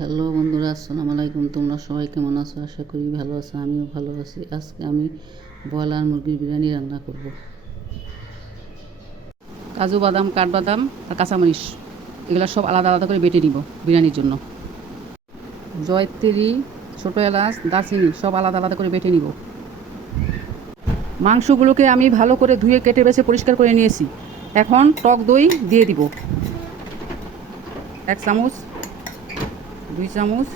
Hello বন্ধুরা, আসসালামু আলাইকুম। তোমরা সবাই কেমন আছো? আশা করি ভালো আছো। আমিও ভালো আছি। আজকে আমি ব্রয়লার মুরগির বিরিয়ানি রান্না করব। কাজু বাদাম, কাঠবাদাম আর কাঁচামরিচ এগুলো সব আলাদা আলাদা করে বেটে নিব বিরিয়ানির জন্য। জয়ত্রী, ছোটো এলাচ, দারচিনি সব আলাদা আলাদা করে বেটে নিব। মাংসগুলোকে আমি ভালো করে ধুয়ে কেটে বেছে পরিষ্কার করে নিয়েছি। এখন টক দই দিয়ে দিব 1 চামচ, 2 চামচ,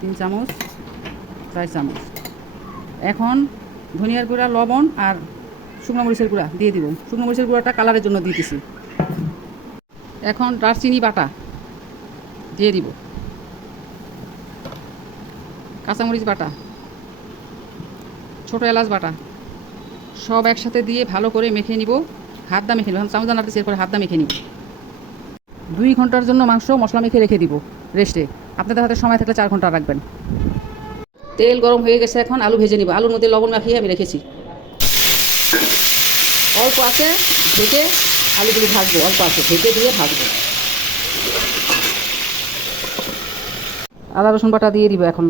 3 চামচ, 4 চামচ। এখন ধনিয়ার গুঁড়া, লবণ আর শুকনো মরিচের গুঁড়া দিয়ে দিব। শুকনো মরিচের গুঁড়াটা কালারের জন্য দিতেছি। এখন দারচিনি বাটা দিয়ে দিব, কাঁচামরিচ বাটা, ছোটো এলাচ বাটা সব একসাথে দিয়ে ভালো করে মেখে নিব। হাত দা মেখে নিব, চামচ দানাতে এরপরে হাত দা মেখে নিব। 2 ঘন্টার জন্য মাংস মশলা মেখে রেখে দিব রেস্টে। আপনাদের হাতে সময় থাকলে 4 ঘন্টা রাখবেন। তেল গরম হয়ে গেছে, এখন আলু ভেজে নিব। আলুর মধ্যে লবণ মাখিয়ে আমি রেখেছি। অল্প আছে ঢেকে আলুগুলো ভাজবো, অল্প আছে ঢেকে দিয়ে ভাজবো। আদা রসুন বাটা দিয়ে দিব। এখন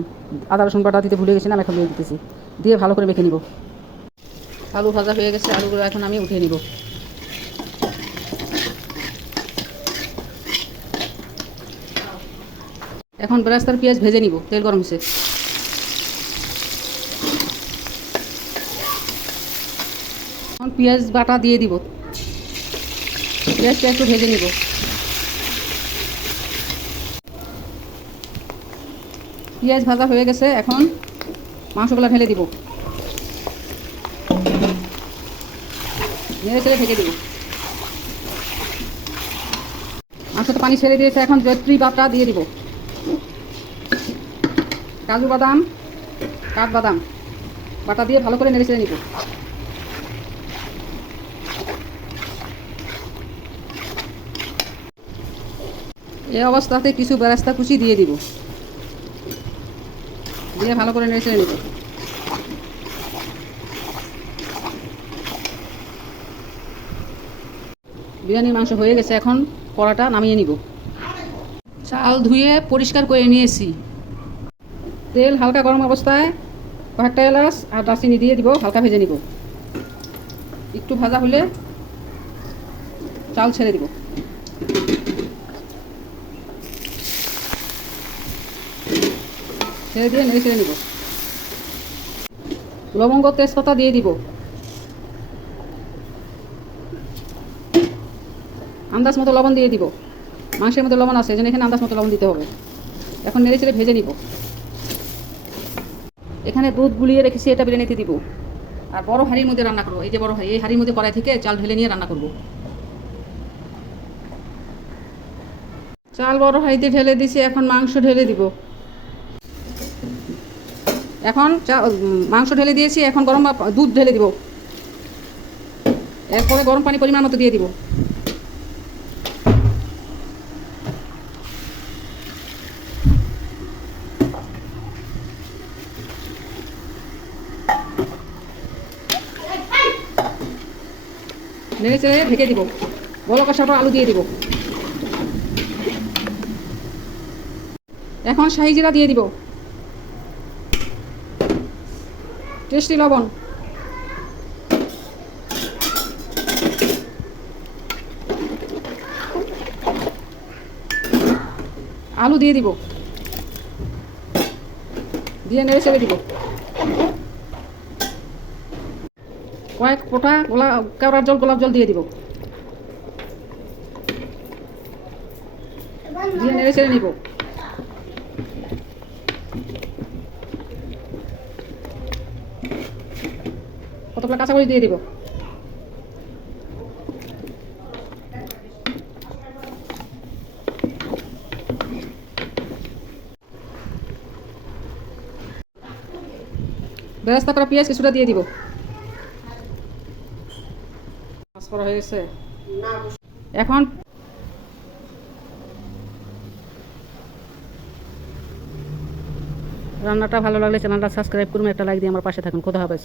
আদা রসুন বাটা দিতে ভুলে গেছিলাম, এখন দিয়ে দিতেছি। দিয়ে ভালো করে মেখে নিব। আলু ভাজা হয়ে গেছে, আলুগুলো এখন আমি উঠিয়ে নিব। এখন বেরেস্তার পেঁয়াজ ভেজে নিব, তেল গরম হয়েছে। এখন পেঁয়াজ বাটা দিয়ে দিব, পেঁয়াজটা একটু ভেজে নিব। পেঁয়াজ ভাজা হয়ে গেছে, এখন মাংসগুলো ঢেলে দিব, নেড়ে চেড়ে ঢেকে দিব। মাংসটা পানি ছেড়ে দিয়েছে, এখন জয়ত্রী বাটা দিয়ে দিব, কাজু বাদাম, কাঠবাদাম বাটা দিয়ে ভালো করে নেড়ে চেড়ে নিব। এই অবস্থাতে কিছু বেরেস্তা কুচি দিয়ে দিব, দিয়ে ভালো করে নেড়ে চেড়ে নিব। বিরিয়ানির মাংস হয়ে গেছে, এখন কড়াটা নামিয়ে নিব। চাল ধুয়ে পরিষ্কার করে নিয়েছি। তেল হালকা গরম অবস্থায় কয়েকটা এলাচ আর দারচিনি দিয়ে দিব, হালকা ভেজে নিব। একটু ভাজা হলে চাল ছেড়ে দিব। ছেড়ে দিয়ে নেড়ে ছেড়ে নিব। লবঙ্গ, তেজপাতা দিয়ে দিব। আন্দাজ মতো লবণ দিয়ে দিব। মাংসের মধ্যে লবণ আছে, এই জন্য এখানে আন্দাজ মতো লবণ দিতে হবে। এখন নেড়ে চেড়ে ভেজে নিব। এখানে দুধ গুলিয়ে রেখেছি, এটা বিরিয়ানিতে দিব। আর বড় হাঁড়ির মধ্যে রান্না করবো। এই যে বড় হাঁড়ি, এই হাঁড়ির মধ্যে কড়াই থেকে চাল ঢেলে নিয়ে রান্না করব। চাল বড় হাঁড়িতে ঢেলে দিছি, এখন মাংস ঢেলে দিব। এখন মাংস ঢেলে দিয়েছি, এখন গরম দুধ ঢেলে দিব। এরপরে গরম পানি পরিমাণ মতো দিয়ে দিব। নেড়ে চেড়ে ঢেকে দিব। বড় কষাটা আলু দিয়ে দিব। এখন শাহি জিরা দিয়ে দিব, টেস্টি লবণ, আলু দিয়ে দিব, দিয়ে নেড়ে চেড়ে দিব। কয়েক ফোঁটা কেওড়ার জল, গোলাপ জল দিয়ে দিব, দিয়ে নেড়ে চেড়ে নিব। কতগুলো কাঁচামরিচ দিয়ে দিব। বেরেস্তা করা পেঁয়াজ কিছুটা দিয়ে দিব। মাছ করা হয়ে গেছে। এখন রান্নাটা ভালো লাগলে চ্যানেলটা সাবস্ক্রাইব করুন, একটা লাইক দিয়ে আমার পাশে থাকুন। খোদা হাফেজ।